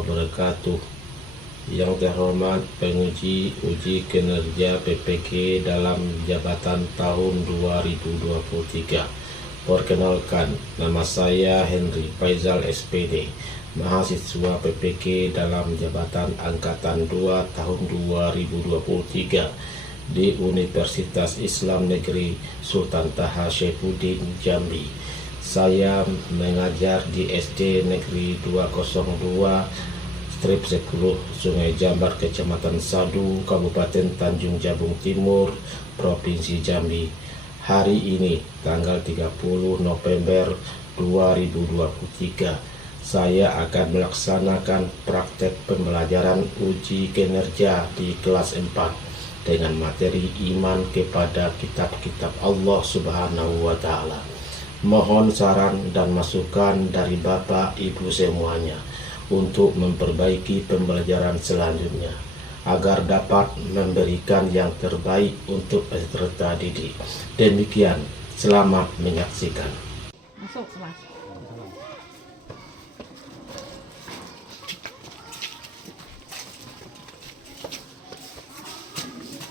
wabarakatuh. Yang terhormat penguji uji kinerja PPK dalam jabatan tahun 2023. Perkenalkan, nama saya Henry Faizal SPD, mahasiswa PPK dalam jabatan Angkatan 2 tahun 2023 di Universitas Islam Negeri Sultan Taha Saifuddin Jambi. Saya mengajar di SD Negeri 202/10 Sungai Jambar, Kecamatan Sadu, Kabupaten Tanjung Jabung Timur, Provinsi Jambi. Hari ini, tanggal 30 November 2023, saya akan melaksanakan praktek pembelajaran uji kinerja di kelas 4 dengan materi iman kepada kitab-kitab Allah Subhanahu wa Ta'ala. Mohon saran dan masukan dari Bapak Ibu semuanya untuk memperbaiki pembelajaran selanjutnya agar dapat memberikan yang terbaik untuk peserta didik. Demikian, selamat menyaksikan. Masuk, Mas.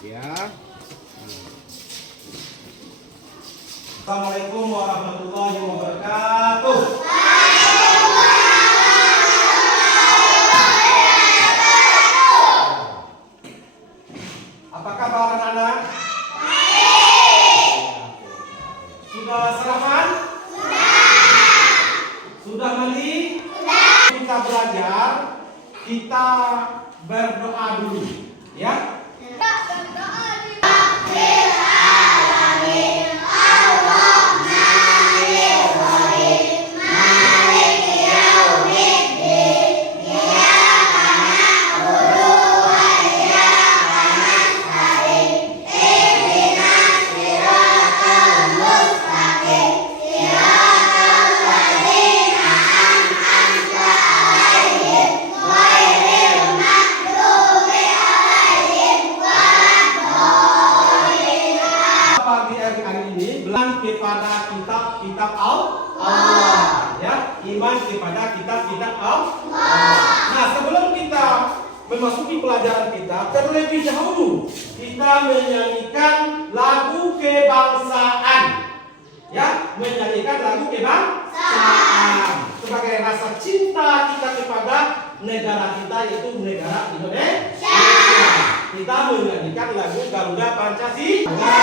Ya. Assalamualaikum warahmatullahi wabarakatuh. Apa kabar anak-anak? Sudah sarapan? Sudah mandi? Kita belajar, kita berdoa dulu, ya. Kepada kitab-kitab Allah, ya, iman kepada kitab-kitab Allah. Nah, sebelum kita memasuki pelajaran kita, terlebih dahulu kita menyanyikan lagu kebangsaan, ya, menyanyikan lagu kebangsaan sebagai rasa cinta kita kepada negara kita, yaitu negara Indonesia. Kita menyanyikan lagu Garuda Pancasila.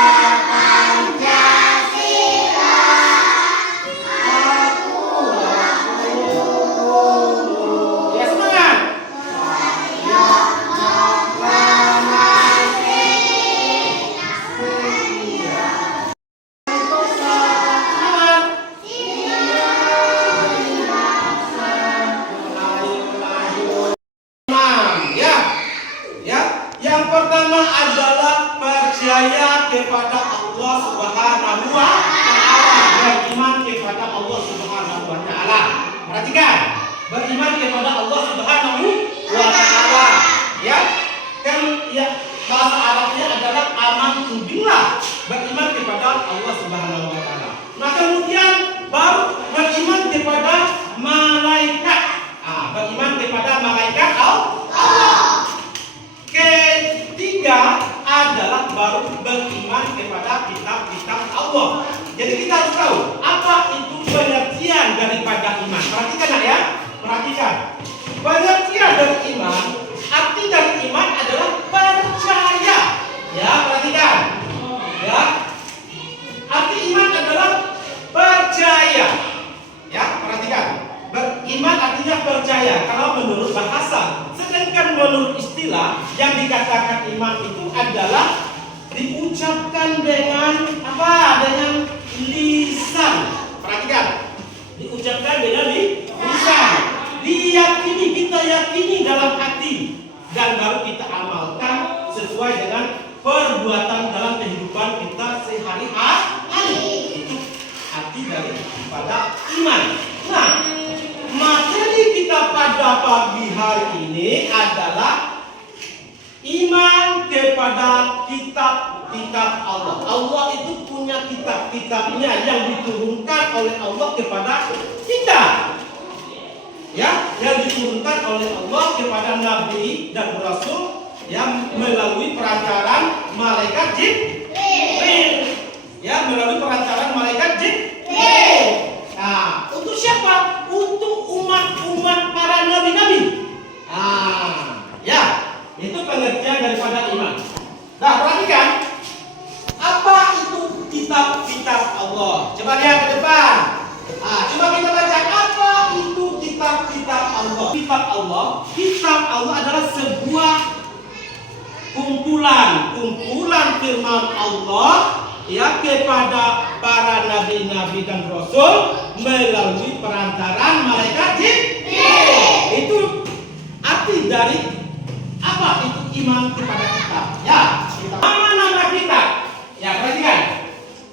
Yang pertama adalah percaya kepada Allah Subhanahu wa Ta'ala, beriman kepada Allah Subhanahu wa Ta'ala. Perhatikan, beriman kepada Allah Subhanahu wa Ta'ala, ya. Kan ya, bahasa Arabnya adalah amantu billah, beriman kepada Allah Subhanahu wa Ta'ala. Nah, kemudian baru beriman kepada malaikat. Beriman kepada malaikat Allah. Ketiga adalah baru beriman kepada kitab-kitab Allah. Jadi kita harus tahu apa itu pengertian daripada iman. Perhatikan ya, perhatikan. Pengertian dari iman, arti dari iman adalah percaya. Ya, perhatikan. Ya, arti iman adalah percaya. Ya, perhatikan. Beriman artinya percaya kalau menurut bahasa. Sedangkan menurut istilah yang dikatakan iman itu adalah diucapkan dengan apa? Dengan lisan. Perhatikan. Diucapkan dengan lisan. Diyakini, kita yakini dalam hati dan baru kita amalkan sesuai dengan perbuatan dalam kehidupan kita sehari-hari. Itu arti daripada iman. Nah, materi kita pada pagi hari ini adalah iman kepada kitab-kitab Allah. Allah itu punya kitab-kitabnya yang diturunkan oleh Allah kepada kita. ya, yang diturunkan oleh Allah kepada nabi dan rasul yang melalui perantaran malaikat Jibril. Ya, melalui perantaran malaikat Jibril. Nah, untuk siapa? Untuk umat-umat para nabi-nabi. Ya, itu pengertian daripada iman. Nah, perhatikan, apa itu kitab-kitab Allah? Coba lihat ke depan. Coba kita baca, apa itu kitab-kitab Allah? Kitab Allah adalah sebuah kumpulan firman Allah ya kepada para nabi-nabi dan rasul melalui perantaran malaikat Jibril. Itu arti dari apa itu iman kepada kitab. Ya, nama-nama kitab. Ya,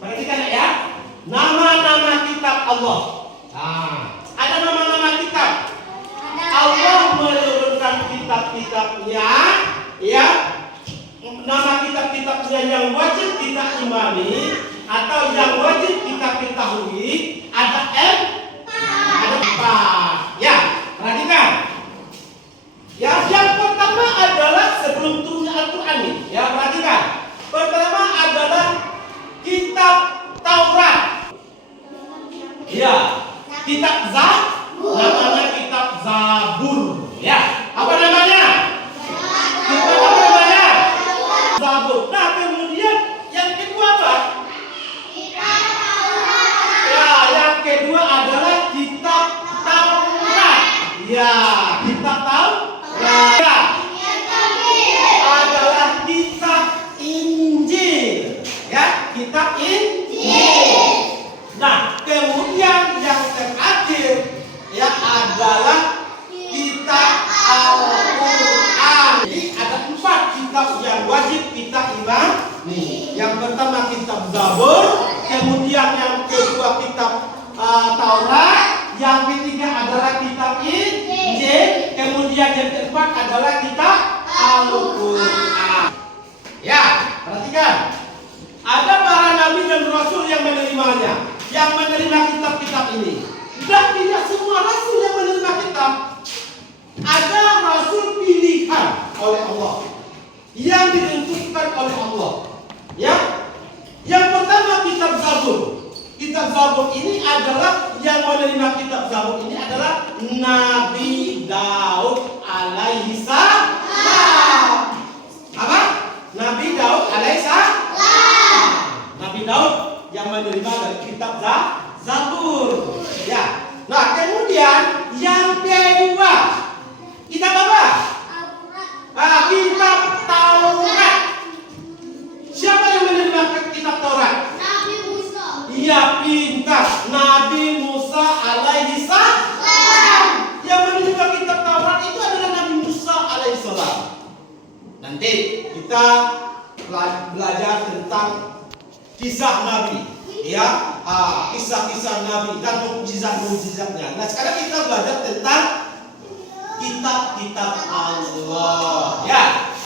perhatikan ya. Nama-nama kitab Allah. Ada nama-nama kitab. Allah menurunkan kitab-kitabnya, ya. Nama kitab-kitabnya yang wajib kita imani atau yang wajib kita ketahui ada empat. Ya, perhatikan. Ya, yang pertama adalah sebelum turunnya Al-Quran ini. Ya, perhatikan. Pertama adalah kitab Taurat. Ya, kitab Zabur. Namanya kitab Zabur. Ya, apa namanya? Kitab apa namanya? Zabur. Nah, kemudian yang kedua apa? Kitab Taurat. Ya, yang kedua adalah kitab Taurat. Ya, kitab Taurat. Adalah kitab Injil. Ya, kitab Injil. Nah, kemudian yang terakhir ya adalah kitab Al-Quran. Jadi ada 4 kitab yang wajib kita imani. Yang pertama kitab Zabur, kemudian yang kedua kitab Taurat, yang ketiga adalah kitab Injil, kemudian yang keempat adalah kitab Al-Quran. Ya, perhatikan. Ada para nabi dan rasul yang menerimanya, yang menerima kitab-kitab ini. Dan tidak semua rasul yang menerima kitab. Ada rasul pilihan oleh Allah, yang ditentukan oleh Allah. Ya, yang pertama kitab Zabur. Kitab Zabur ini adalah yang menerima kitab Zabur ini adalah Nabi Daud alaihi salam. Apa? Nabi Daud alaihi salam. Nabi Daud yang menerima dari kitab Zabur. Ya. Nah, kemudian yang kedua, kitab apa? Kitab Taurat. Siapa yang menerima kitab Taurat? Nabi Musa. Iya, pintar. Nabi Musa alaihi salam. Yang menerima kitab Taurat itu adalah Nabi Musa alaihi salam. Nanti kita belajar tentang kisah Nabi, ya, kisah-kisah Nabi dan mukjizat-mukjizatnya. Nah, sekarang kita belajar tentang kitab-kitab Allah. Ya.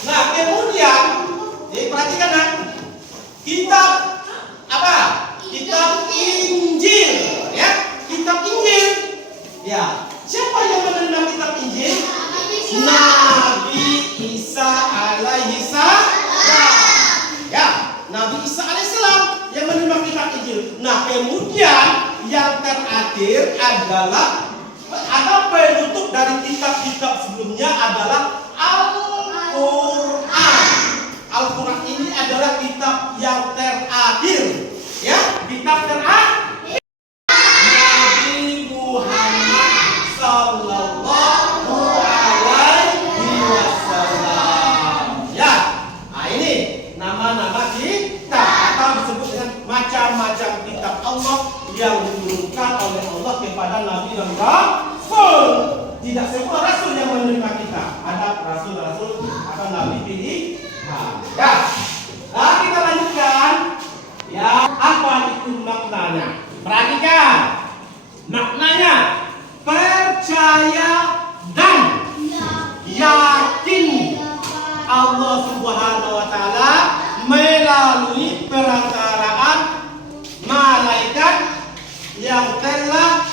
Nah, kemudian, perhatikan nah, kitab apa? Kitab Injil, ya, kitab Injil. Ya, siapa yang menerima kitab Injil? Nabi Isa alaihi salam. Ya, Nabi Isa alaihissalam yang menerima kitab Injil. Nah, kemudian yang terakhir adalah atau penutup dari kitab-kitab sebelumnya adalah Al-Quran. Al-Quran ini adalah kitab yang terakhir. Ya, kitab terakhir. Nabi Muhammad sallallahu alaihi wasallam. Ya, ini nama-nama kitab atau disebut dengan macam-macam kitab Allah yang diturunkan oleh Allah kepada Nabi dan Rasul. Tidak semua Rasul yang menerima kitab. Ada Rasul-Rasul atau Nabi pilih. Ya. Nah, kita lanjutkan. Ya, apa itu maknanya? Perhatikan. Maknanya percaya dan yakin Allah Subhanahu wa taala melalui perantaraan malaikat yang telah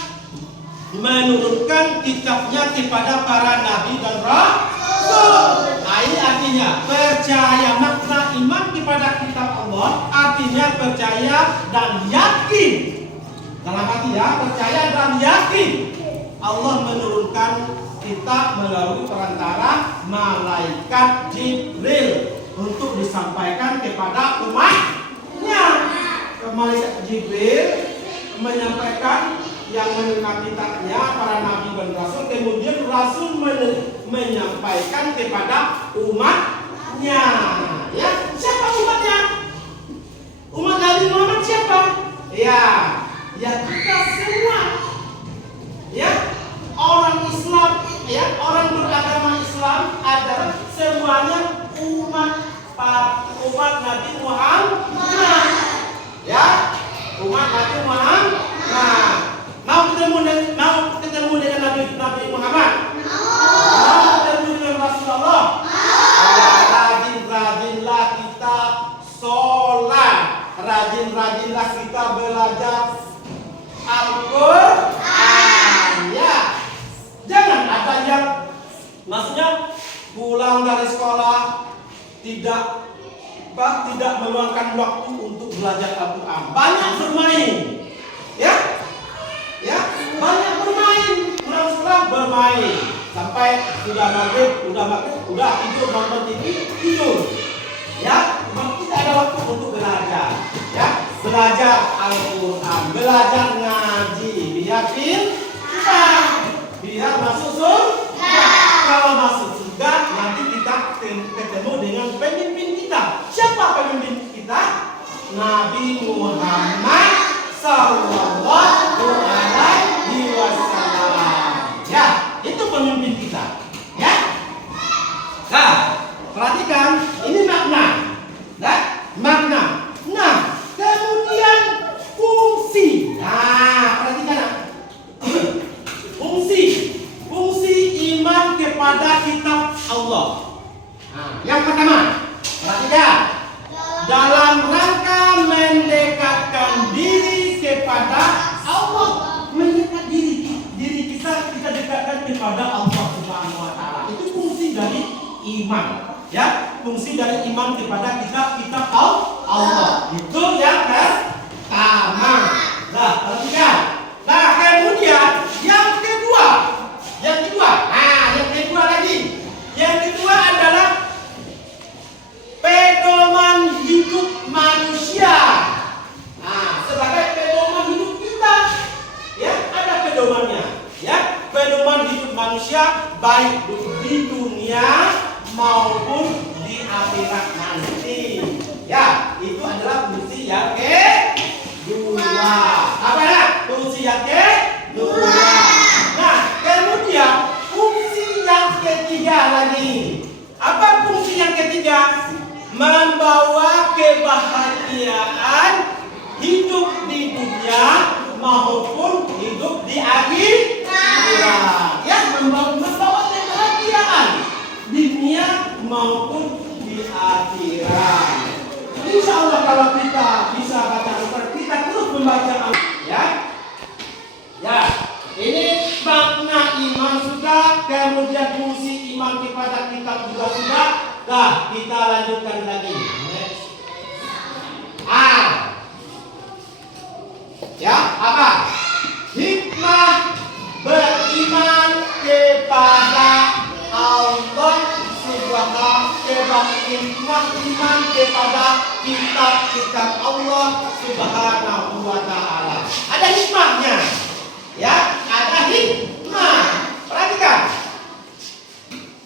menurunkan kitabnya kepada para nabi dan rasul. Nah, ini artinya percaya, makna iman kepada kitab Allah artinya percaya dan yakin. Dalam arti ya, percaya dan yakin Allah menurunkan kitab melalui perantara malaikat Jibril untuk disampaikan kepada umatnya. Malaikat Jibril menyampaikan yang menerima kitabnya para nabi dan rasul, kemudian rasul menyampaikan kepada umatnya. Ya, siapa umatnya? Umat Nabi Muhammad siapa? Ya kita semua. Ya, orang Islam, ya orang beragama Islam adalah semuanya umat Nabi Muhammad. Ya, umat Nabi Muhammad. Nah, mau ketemu dengan Nabi Muhammad? Mau ketemu dengan Rasulullah? Rajin-rajinlah kita sholat, rajin-rajinlah kita belajar Al-Quran. Ya, jangan ada yang maksudnya pulang dari sekolah tidak meluangkan waktu untuk belajar Al-Quran, banyak bermain. Ya, banyak bermain, pulang sekolah bermain sampai sudah maghrib, udah tidur, nonton TV, tidur. Ya, tidak ada waktu untuk belajar. Ya, belajar Al-Quran, belajar ngaji, biar masuk surga. Kalau masuk surga, nanti kita ketemu dengan pemimpin kita. Siapa pemimpin kita? Nabi Muhammad Sallallahu Alaihi Wasallam. Ya, itu pemimpin kita. Ya. Nah, perhatikan ini makna. Makna. Nah, kemudian fungsi. Nah, perhatikan. Fungsi iman kepada kitab Allah. Nah, yang pertama, perhatikan. Dalam rangka mendekatkan diri kepada Allah, mendekat diri kita dekatkan kepada Allah Subhanahu wa taala. Itu fungsi dari iman. Ya, fungsi dari iman kepada kitab Allah. Itu yang pertama. Nah, perhatikan. Nah, kemudian yang kedua. Nah, yang kedua lagi. Yang kedua adalah pedoman hidup manusia. Nah, sebagai pedoman hidup kita, ya ada pedomannya. Ya, pedoman hidup manusia baik di dunia maupun di akhirat nanti. Ya, itu adalah fungsi yang kedua. Apa ya? Fungsi yang kedua. Nah, kemudian fungsi yang ketiga lagi. Apa fungsi yang ketiga? Membawa kebahagiaan hidup di dunia maupun hidup di akhirat. Ya, membawa kebahagiaan di dunia maupun di akhirat. Insya Allah kalau kita bisa baca Al-Quran, kita terus membaca Al-Quran. Ya, ini makna iman sudah, kemudian fungsi iman kepada kitab juga sudah. Nah, kita lanjutkan lagi. Ya, apa? Hikmah beriman kepada Allah Subhanahu. Hikmah iman kepada kitab Allah Subhanahu wa taala. Ada hikmahnya. Ya, ada hikmah. Perhatikan.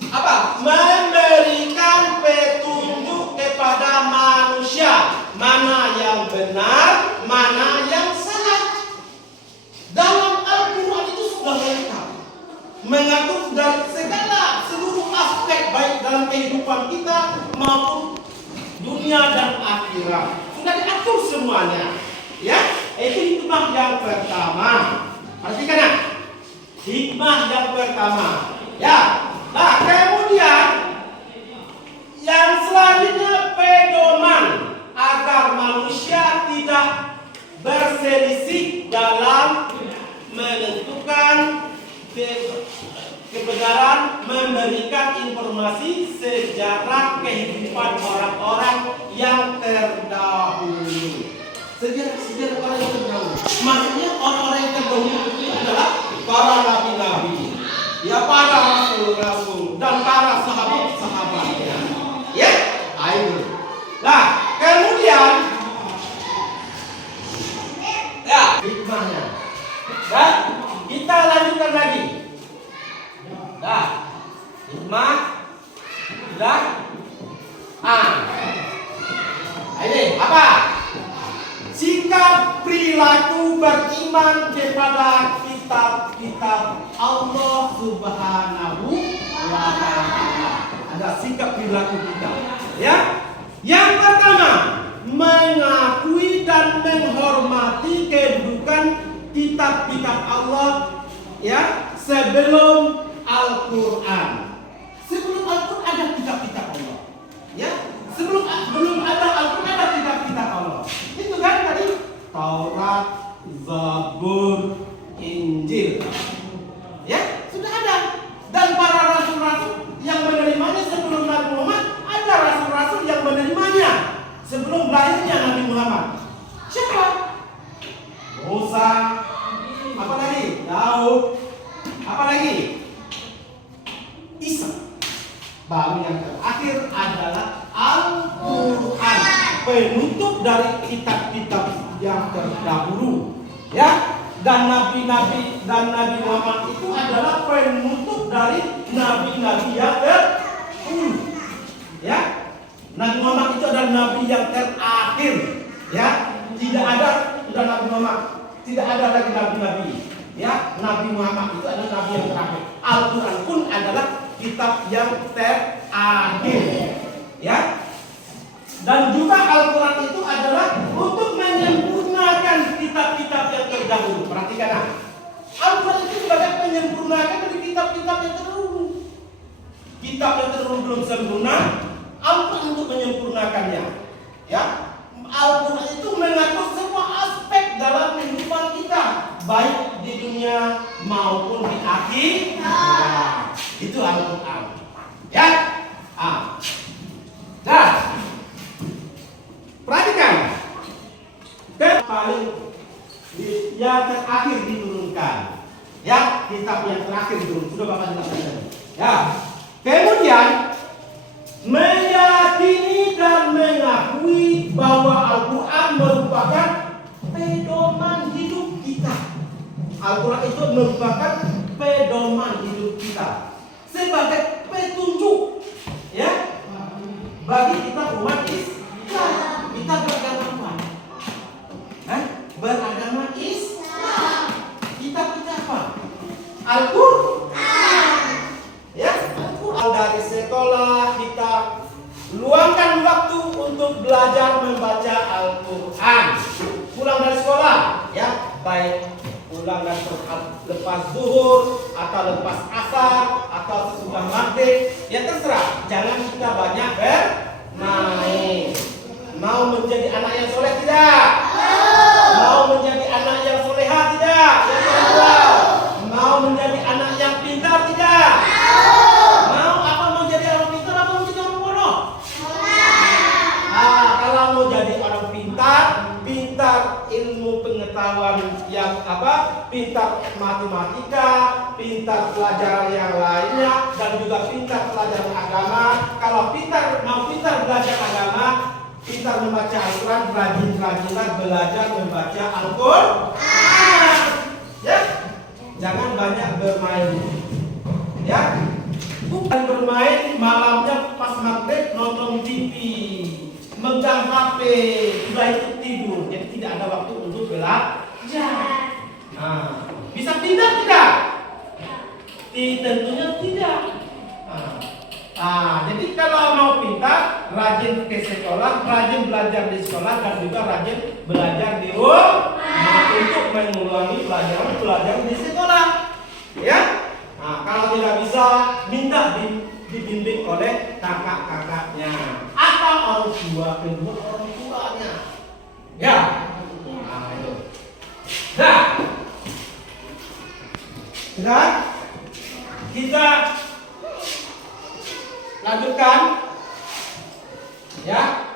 Apa? Memberikan petunjuk kepada manusia, mana yang benar, mana yang salah. Dalam Al-Quran itu sudah lengkap, mengatur dari seluruh aspek baik dalam kehidupan kita maupun dunia dan akhirat. Sudah diatur semuanya. Ya, itu hikmah yang pertama. Perhatikan ya. Hikmah yang pertama. Ya. Nah, kemudian yang selanjutnya pedoman agar manusia tidak berselisih dalam menentukan memberikan informasi sejarah kehidupan orang-orang yang terdahulu. Sejarah orang yang terdahulu. Maksudnya orang-orang yang terdahulu itu adalah para nabi-nabi, ya, para rasul-rasul dan para sahabat-sahabatnya. Ya, ayo. Nah, kemudian ya, hikmahnya. Dan kita lanjutkan lagi. Nah, hikmah sudah. Ini apa? Sikap perilaku beriman kepada kitab-kitab Allah Subhanahu wa Ta'ala. Ada sikap perilaku kita, ya. Yang pertama, mengakui dan menghormati kedudukan kitab-kitab Allah, ya, sebelum Al-Quran. Sebelum Al-Quran ada kitab-kitab Allah, ya. Belum ada Al-Quran, ada kitab-kitab Allah. Itu kan tadi Taurat, Zabur, Injil, ya, sudah ada. Dan para rasul-rasul yang menerimanya sebelum Nabi Muhammad, ada rasul-rasul yang menerimanya sebelum lahirnya Nabi Muhammad. Siapa? Musa, apa lagi? Daud, apa lagi? Isa. Baru yang terakhir adalah Al-Quran, penutup dari kitab-kitab yang terdahulu, ya. Dan nabi-nabi dan Nabi Muhammad itu adalah penutup dari nabi-nabi yang terdahulu, ya. Nabi Muhammad itu adalah nabi yang terakhir, ya. Tidak ada sudah Nabi Muhammad, tidak ada lagi nabi-nabi, ya. Nabi Muhammad itu adalah nabi yang terakhir. Al-Quran pun adalah kitab yang terakhir, ya. Dan juga Al-Quran itu adalah untuk menyempurnakan kitab-kitab yang terdahulu. Perhatikan, Al-Quran itu sebagai penyempurnakan dari kitab-kitab yang terdahulu. Kitab yang terdahulu belum sempurna, Al-Quran untuk menyempurnakannya, ya. Al-Quran itu mengatur semua aspek dalam kehidupan kita, baik di dunia maupun di akhir. Itu Al-Quran, ya. Nah, perhatikan, paling yang terakhir diturunkan, ya, kitab yang terakhir diturunkan. Sudah Bapak jelaskan, ya. Kemudian meyakini dan mengakui bahwa Al-Quran merupakan pedoman hidup kita. Al-Quran itu merupakan pedoman hidup kita sebagai petunjuk, ya, bagi kita umat Islam. Kita beragama apa? Beragama Islam. Kita apa? Al-Quran, ya. Al-Quran. Dari sekolah kita luangkan waktu untuk belajar membaca Al-Quran. Pulang dari sekolah, ya, baik pulang dari lepas zuhur atau lepas asar atau sesudah maghrib, ya terserah. Jangan kita banyak bermain. Mau menjadi anak yang soleh tidak? Mau menjadi anak yang soleha tidak? Yang kedua, mau menjadi anak yang pintar tidak? Mau apa? Mau jadi orang pintar atau mau jadi orang bodoh? Kalau mau jadi orang pintar, pintar ilmu pengetahuan yang apa? Pintar matematika, pintar pelajaran yang lainnya, dan juga pintar pelajaran agama. Kalau mau pintar belajar agama, pintar membaca Al-Quran, rajin-rajinlah belajar membaca Al-Quran, ya. Jangan banyak bermain, ya. Bukan bermain malamnya pas maghrib nonton TV, megang HP, sudah itu tidur. Jadi tidak ada waktu untuk belajar. Bisa pintar tidak? Tentunya tidak. Jadi kalau mau pintar, rajin ke sekolah, rajin belajar di sekolah, dan juga rajin belajar di rumah untuk mengulangi pelajaran di sekolah, ya. Kalau tidak bisa, minta dibimbing oleh kakak-kakaknya atau orang tua, kedua orang tuanya, ya. Itu. Nah, sekarang kita lanjutkan. Ya,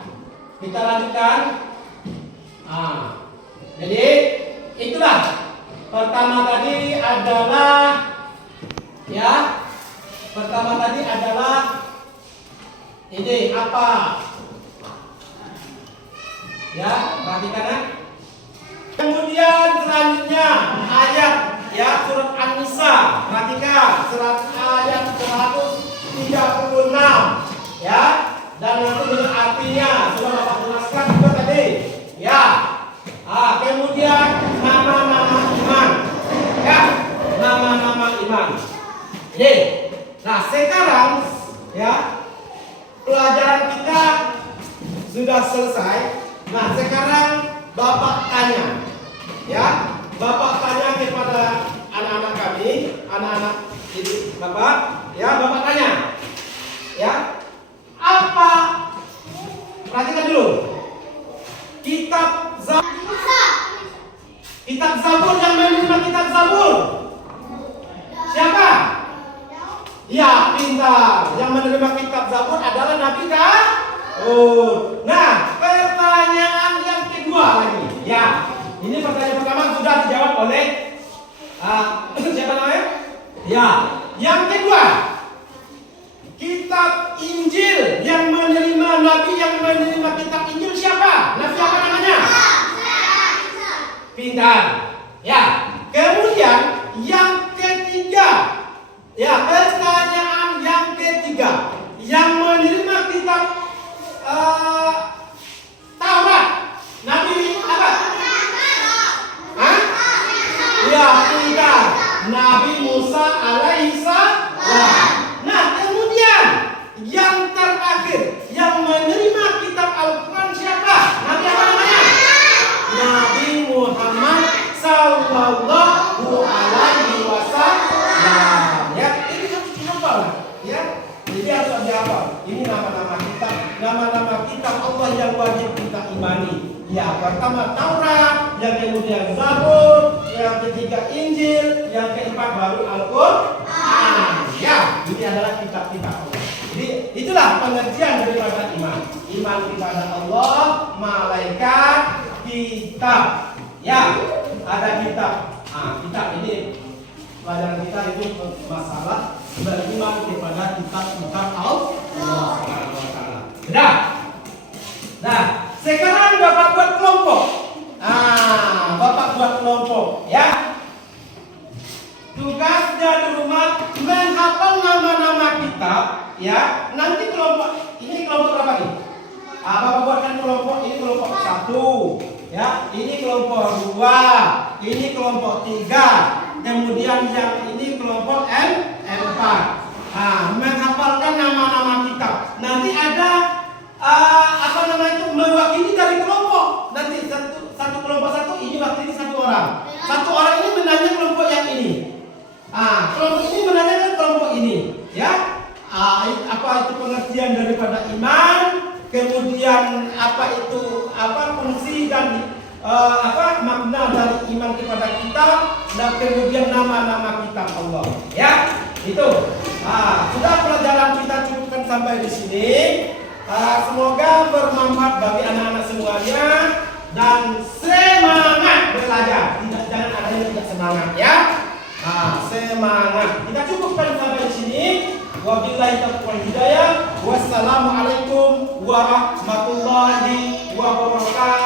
kita lanjutkan. Jadi itulah pertama tadi adalah ini apa? Ya, perhatikan ya. Kemudian selanjutnya ayat surat An-Nisa. Perhatikan surat ayat 136 ya. Dan nanti dengan artinya sudah Bapak jelaskan juga tadi. Ya. Kemudian nama-nama iman. Ya, nama-nama iman. Nah, sekarang ya pelajaran kita sudah selesai. Nah, sekarang Bapak tanya. Ya, Bapak tanya kepada anak-anak kami, anak-anak ini Bapak, ya, Bapak tanya. Ya. Apa? Perhatikan dulu. Kitab Zabur yang menerima kitab Zabur. Siapa? Ya, pintar. Yang menerima kitab Zabur adalah Nabi Daud. Nah, pertanyaan yang kedua lagi. Ya, ini pertanyaan pertama sudah dijawab oleh siapa namanya? Ya, yang kedua. Kitab Injil yang menerima Nabi yang menerima kitab Injil siapa? Nabi apa namanya? Pintar. Ya. Kemudian yang ketiga. Ya, pertanyaan yang ketiga. Yang menerima kitab Taurat. Nabi apa? Hah? Ya, pintar. Nabi Musa alaihissalam. Nah, kemudian yang terakhir yang menerima kitab Al-Quran siapa? Nabi apa namanya? Nabi Muhammad sallallahu alaihi wasallam. Ya, ini harus dihafal. Ya, jadi harus dihafal. Ini nama-nama kitab Allah yang wajib kita imani. Ya, pertama Taurat, yang kemudian Zabur, yang ketiga Injil, yang keempat baru Al-Quran. Ya, ini adalah kitab-kitab Allah. Jadi itulah pengertian daripada iman. Iman kepada Allah, malaikat, kitab. Ya, ada kitab. Kitab ini pelajaran kita itu masalah beriman kepada kitab-kitab Allah. Sudah. Nah, sekarang Bapak buat kelompok. Bapak buat kelompok, ya. Tugasnya di rumah menghafal nama-nama kitab, ya. Nanti kelompok ini kelompok berapa nih? Bapak buatkan kelompok ini kelompok 1, ya. Ini kelompok 2, ini kelompok 3, kemudian yang ini kelompok 4. Menghafalkan nama-nama kitab. Nanti ada mewakili dari kelompok. Nanti satu kelompok satu ini wakili satu orang. Satu orang ini menanya kelompok yang ini. Kelompok ini menanyakan kelompok ini, ya. Apa itu pengertian daripada iman? Kemudian apa itu fungsi dan makna dari iman kepada kitab, dan kemudian nama-nama kitab Allah, ya. Itu. Sudah pelajaran kita cukupkan sampai di sini. Semoga bermanfaat bagi anak-anak semuanya dan semangat belajar. Jangan ada yang tidak semangat, ya. Semangat. Kita cukupkan sampai di sini. Wabillahi taufiq wal hidayah. Wassalamualaikum warahmatullahi wabarakatuh.